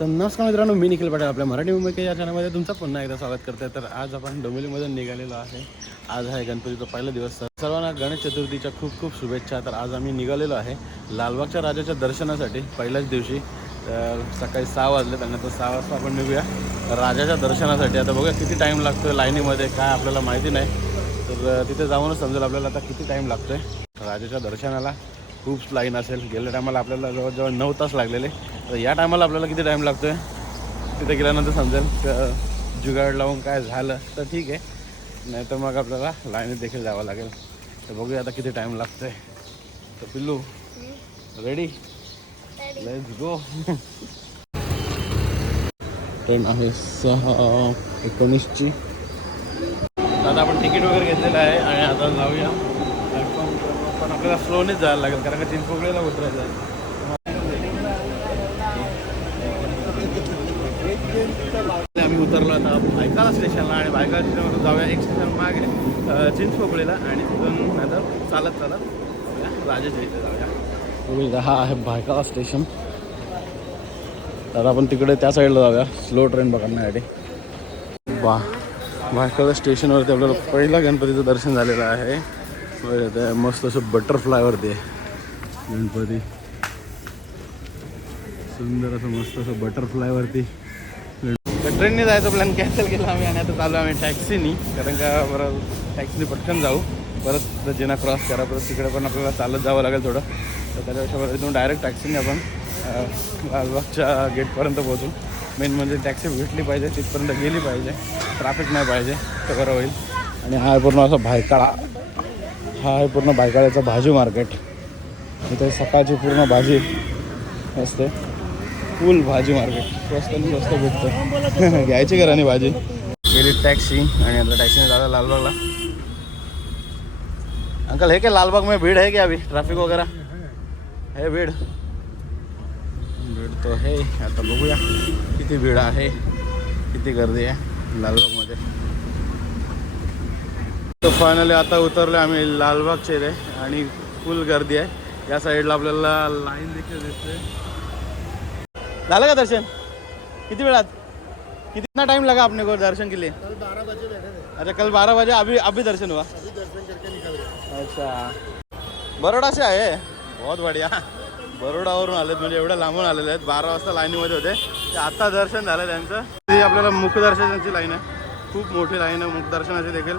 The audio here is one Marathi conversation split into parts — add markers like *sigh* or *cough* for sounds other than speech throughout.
तर नमस्कार मित्रांनो मी निखिल पाटील आपल्या मराठी मुंबई या चॅनलमध्ये तुमचं पुन्हा एकदा स्वागत करते. तर आज आपण डोंबिवलीमधून निघालेलो आहे. आज आहे गणपतीचा पहिला दिवस. तर सर्वांना गणेश चतुर्थीच्या खूप खूप शुभेच्छा. तर आज आम्ही निघालेलो आहे लालबागच्या राजाच्या दर्शनासाठी पहिल्याच दिवशी. तर सकाळी सहा वाजले त्यानंतर सहा वाजता आपण निघूया राजाच्या दर्शनासाठी. आता बघूया किती टाईम लागतो लाईनीमध्ये काय आपल्याला माहिती नाही. तर तिथे जाऊनच समजेल आपल्याला आता किती टाईम लागतो आहे राजाच्या दर्शनाला. खूप लाईन असेल. गेल्या टायमाला आपल्याला जवळजवळ नऊ तास लागलेले. तर या टायमाला आपल्याला किती टाईम लागतो आहे तिथे गेल्यानंतर समजेल. तर जुगाड लावून काय झालं तर ठीक आहे. नाही तर मग आपल्याला लाईनीत देखील जावं लागेल. तर बघूया आता किती टाईम लागतो आहे तर पिल्लू रेडी लेट्स गो ट्रेन आहे सहा एकोणीसची. आता आपण तिकीट वगैरे घेतलेलं आहे आणि आता जाऊया. पण आपल्याला स्लोनेच जायला लागेल कारण का चिंचपोकळीला उतरायचं आहे आम्ही उतरलो आता बायकाला स्टेशनला आणि बायकाला स्टेशनवर जाऊया. एक स्टेशन मागे चिंचपोकळीला आणि तिथून आता चालत चालत जाऊया. राजाच्या इथे जाऊया. हा आहे बायकाला स्टेशन तर आपण तिकडे त्या साईडला जाऊया. स्लो ट्रेन बघण्यासाठी. बा बायकाला स्टेशनवरती आपल्याला पहिला गणपतीचं दर्शन झालेलं आहे. मस्त असं बटरफ्लायवरती आहे. गणपती. सुंदर असं मस्त असं बटरफ्लायवरती ट्रेनने जायचा प्लॅन कॅन्सल केला आम्ही आणि आता चालू आम्ही टॅक्सीनी कारण का बरं टॅक्सीने पटकन जाऊ. परत जिना क्रॉस करा परत तिकडे पण आपल्याला चालत जावं लागेल थोडं. तर त्याच्यापेक्षा बरं इथून डायरेक्ट टॅक्सीने आपण लालबागच्या गेटपर्यंत पोहोचू. मेन म्हणजे टॅक्सी भेटली पाहिजे तिथपर्यंत गेली पाहिजे. ट्रॅफिक नाही पाहिजे तर बरं होईल. आणि हा पूर्ण असा भायकाळा हा आहे पूर्ण भायकाळ्याचा भाजी मार्केट. इथे सकाळची पूर्ण भाजी असते. फुल भाजी मार्केट. स्वस्त आणि स्वस्त भेटतं. *laughs* घ्यायची घराने भाजी. गेली टॅक्सी आणि आता टॅक्सीने झाला लालबागला. अंकल हे काय लालबाग में भीड़ आहे की अभी? ट्रॅफिक वगैरे? हे भीड़. भीड़ तो हे आता बघूया किती भीड आहे किती गर्दी आहे लालबागमध्ये. तर फायनली आता उतरलो आम्ही लालबागचे इथे आणि फुल गर्दी आहे. या साईडला आपल्याला लाईन देखील दिसते झालं का दर्शन? किती वेळात कितना टाइम लगा को दर्शन के लिए? कल बारह बजे बैठे थे. अच्छा कल बारह बजे अभी अभी दर्शन हुआ? अभी दर्शन करके निकल गए. अच्छा। बरोडा से आहे बहुत बढिया। बरोडावरून आलेत म्हणजे एवढ्या लांबून आलेले आहेत. बारा वाजता लाईनीमध्ये होते. ते आता दर्शन झालं त्यांचं. ती आपल्याला मुखदर्शनाची लाईन आहे. खूप मोठी लाईन आहे मुखदर्शनाची देखील.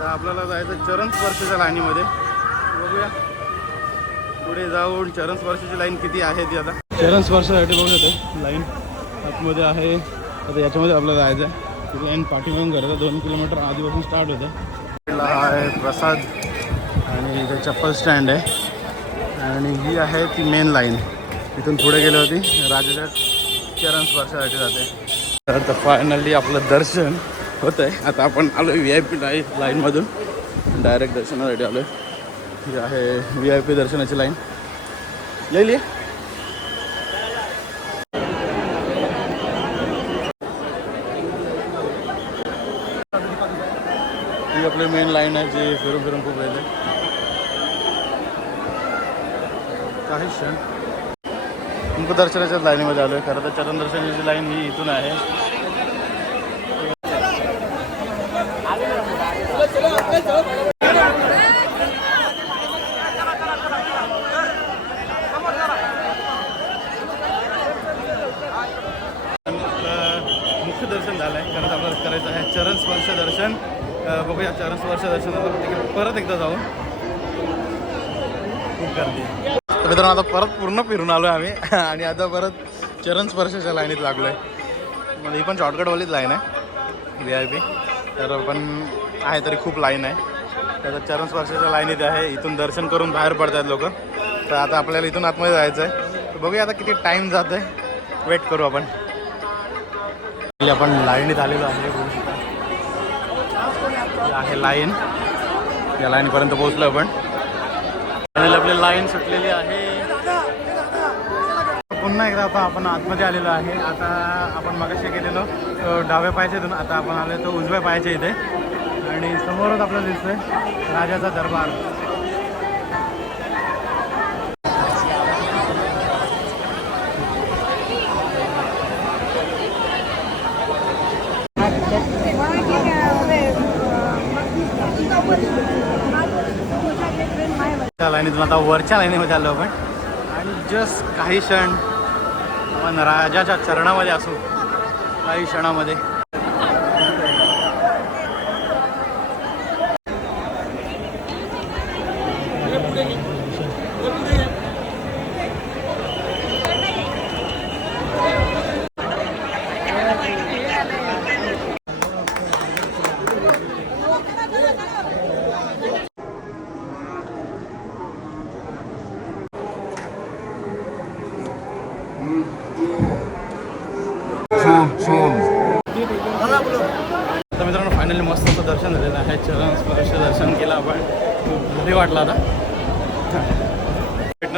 तर आपल्याला जायचं चरण स्पर्शच्या लाईनीमध्ये. बघूया. पुढे जाऊन चरण स्पर्शाची लाईन किती आहे ती आता. चरण स्पर्शासाठी बघू शकतो लाईन आतमध्ये आहे. आता याच्यामध्ये आपल्याला जायचं आहे. ती लाईन पाठीमागून करतं दोन किलोमीटर आधीपासून स्टार्ट होतं. हा आहे प्रसाद आणि इथे चप्पल स्टँड आहे. आणि ही आहे ती मेन लाईन इथून पुढे गेली होती. राजाच्या चरण स्पर्शासाठी जाते. तर आता फायनली आपलं दर्शन. होतं आहे आता आपण आलो आहे व्ही आय पी लाईन लाईनमधून. डायरेक्ट दर्शनासाठी आलो आहे ही आहे व्ही आय पी दर्शनाची लाईन. येईल ही आपली मेन लाईन आहे जी फिरून फिरून खूप येते काही क्षण. मुखदर्शनाच्या लाईनीमध्ये आलो आहे खरं तर चरण दर्शनाची लाईन ही इथून आहे. मुख्य दर्शन झालं आहे कारण आपल्याला करायचं आहे चरण स्पर्श दर्शन. बघूया चरण स्पर्श दर्शन परत एकदा जाऊ खूप गर्दी तर मित्रांनो आता परत पूर्ण फिरून आलो आम्ही. आणि आता परत चरण स्पर्शाच्या लाईनीत लागलो आहे म्हणजे ही पण शॉर्टकटवालीच लाईन आहे. व्ही आय पी तर पण आहे तरी खूप लाईन आहे. तर चरण स्पर्शाच्या लाईनीत आहे. इथून दर्शन करून बाहेर पडतात लोक. तर आता आपल्याला इथून आतमध्ये जायचं आहे तर बघूया आता किती टाईम जात आहे वेट करू आपण. आपण लाईनीत आलेलो आहे. आहे लाईन. या लाईनपर्यंत पोहोचलो आपण. आणि आपली लाईन सुटलेली आहे. पुन्हा एकदा आता आपण आतमध्ये आलेलो आहे. आता आपण मगाशी गेलेलो डाव्या पायाच्या इथून आता आपण आलो तो उजव्या पायाच्या इथे. आणि समोरच आपल्याला दिसतोय राजाचा दरबार. लाईनीतून आता वरच्या लाईनीमध्ये आलो आपण. आणि जस्ट काही क्षण आपण राजाच्या चरणामध्ये असू काही क्षणामध्ये.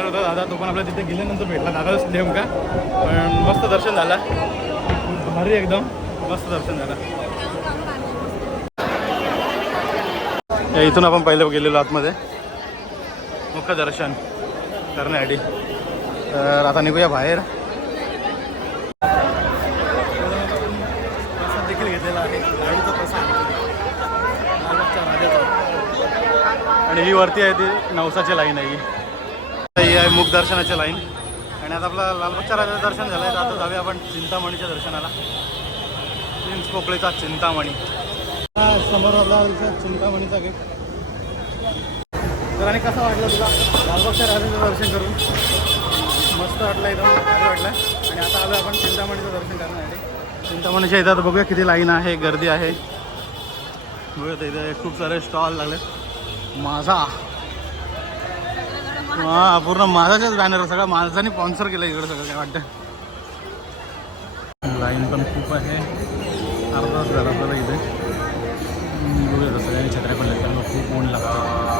भेटणार होता. दादा तो पण आपल्या तिथे गेल्यानंतर भेटला. दादाच नेमका. पण मस्त दर्शन झालं. भारी एकदम. मस्त दर्शन झालं. या इथून आपण पहिलं गेलेलो आतमध्ये. मुख्य दर्शन करण्यासाठी. तर आता निघूया बाहेर. प्रसाद देखील घेतलेला आहे. लाडूचा प्रसाद. लालबागच्या राजाचा. आणि ही वरती आहे ती नवसाची लाईन आहे ही. आहे मुख दर्शनाची लाईन आणि आता आपला लालबागच्या राजाचं दर्शन झालं आहे आता जाऊया आपण चिंतामणीच्या दर्शनाला. प्रिन्स पोकळीचा चिंतामणी. हा, समोर चिंतामणीचा गेट तर आणि कसं वाटलं तुला? लालबागच्या राजाचं दर्शन करून? मस्त वाटलं एकदम भारी वाटलं. आणि आता आलो आपण चिंतामणीचं दर्शन करण्यासाठी. चिंतामणीच्या इथं आता बघूया किती लाईन आहे गर्दी आहे. बघूया इथे खूप सारे स्टॉल लागले माझा. हा पूर्ण माझाच्याच बॅनर सगळं माणसाने स्पॉन्सर केलं इकडं सगळं काय वाटतं? लाईन पण खूप आहे. अर्धा झाला आपल्याला इथे. बघूया सगळ्यांनी छत्र्या पण लागतात. मग खूप ऊन लागतं.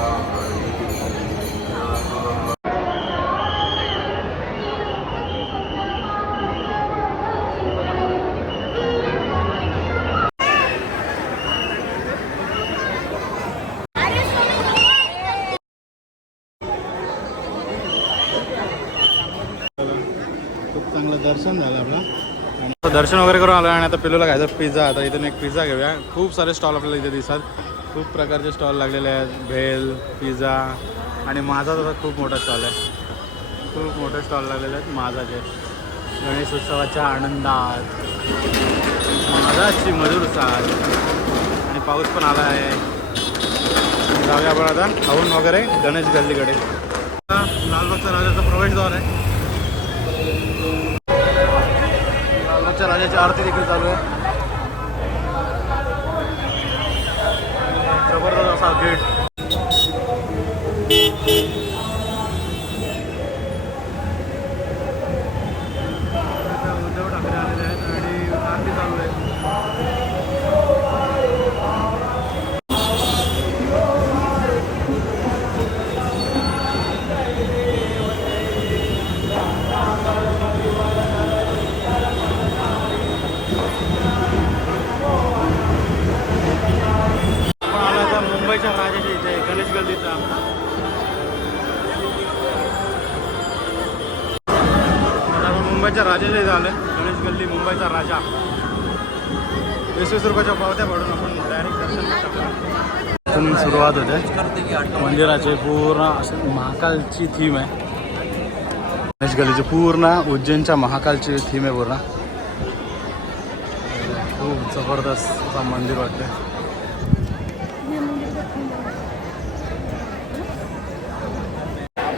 दर्शन झालं आपलं. आणि आता दर्शन वगैरे करून आलं आणि आता पिलूला घ्यायचा पिझ्झा. आता इथून एक पिझ्झा घेऊया. खूप सारे स्टॉल आपल्याला इथे दिसतात. खूप प्रकारचे स्टॉल लागलेले आहेत. भेल पिझ्झा आणि माझा तसा खूप मोठा स्टॉल आहे. खूप मोठे स्टॉल लागलेले आहेत माझाचे. गणेश उत्सवाच्या आनंदात. माझाची मधुर साथ आणि पाऊस पण आला आहे. जाऊया आपण आता खाऊन वगैरे गणेश गल्लीकडे. आता लालबागचा राजाचा प्रवेशद्वार आहे. राजाची आरती देखील चालू आहे. मुंबईच्या आलो गणेश गल्ली मुंबईचा राजा. वीस वीस रुपयाच्या पावत्या पडून आपण डायरेक्ट दर्शन इथून सुरुवात होते. मंदिराचे पूर्ण असं महाकालची थीम आहे. गणेश गल्लीची पूर्ण उज्जैनच्या महाकालची थीम आहे पूर्ण. खूप जबरदस्त असं मंदिर वाटतं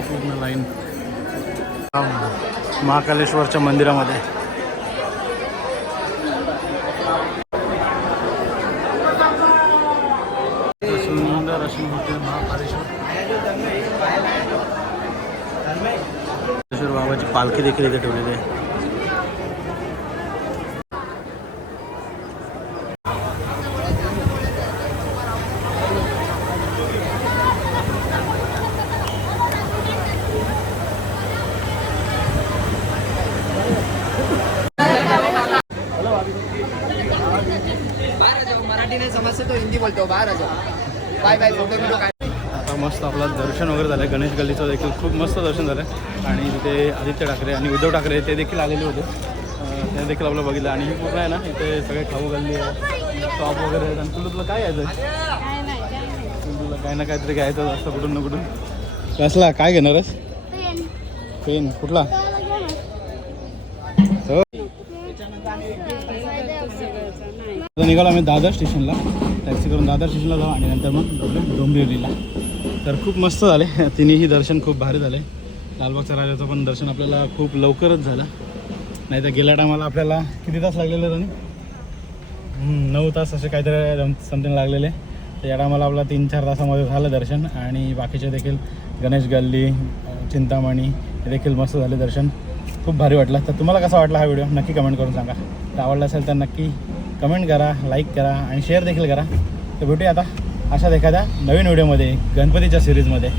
पूर्ण लाईन महाकालेश्वरच्या मंदिरामध्ये. सुंदर अशी मूर्ती आहे महाकालेश्वर कालेश्वर बाबाची पालखी देखील इथे ठेवलेली आहे बाहर आ जाओ मराठी नहीं समझते तो हिंदी बोलते हो बाहर आ जाओ बाय बाय फोटो वीडियो आता मस्त आपलं दर्शन वगैरे झालं. गणेश गल्लीचं देखील खूप मस्त दर्शन झालं. आणि तिथे आदित्य ठाकरे आणि उद्धव ठाकरे ते देखील आलेले होते. ते देखील आपलं बघितलं. आणि ही पूर्ण आहे ना इथे सगळे खाऊ गल्ली आहे. शॉप वगैरे आहेत. आणि तुला तुला काय यायचं काय तुला काही ना काहीतरी घ्यायचं असतं कुठून ना कुठून. कसला? काय घेणारस पेन. कुठला? हो. निघालो आम्ही दादर स्टेशनला. टॅक्सी करून दादर स्टेशनला जाऊ आणि नंतर मग डोंबिवलीला. तर खूप मस्त झाले. *laughs* तिन्ही दर्शन खूप भारी झाले. लालबागच्या राजाचं पण दर्शन आपल्याला खूप लवकरच झालं. नाही तर गेल्या टायमाला आपल्याला किती तास लागलेले त्यांनी नऊ तास असे काहीतरी समथिंग लागलेले. तर या टायमाला आपला तीन चार तासामध्ये झालं दर्शन आणि बाकीचे देखील गणेश गल्ली चिंतामणी हे देखील मस्त झाले दर्शन. खूप भारी वाटलं. तर तुम्हाला कसा वाटला हा व्हिडिओ नक्की कमेंट करून सांगा. तर आवडला असेल तर नक्की कमेंट करा लाईक करा आणि शेअर देखील करा. तर भेटूया आता अशाच एखाद्या नवीन व्हिडिओमध्ये गणपतीच्या सिरीजमध्ये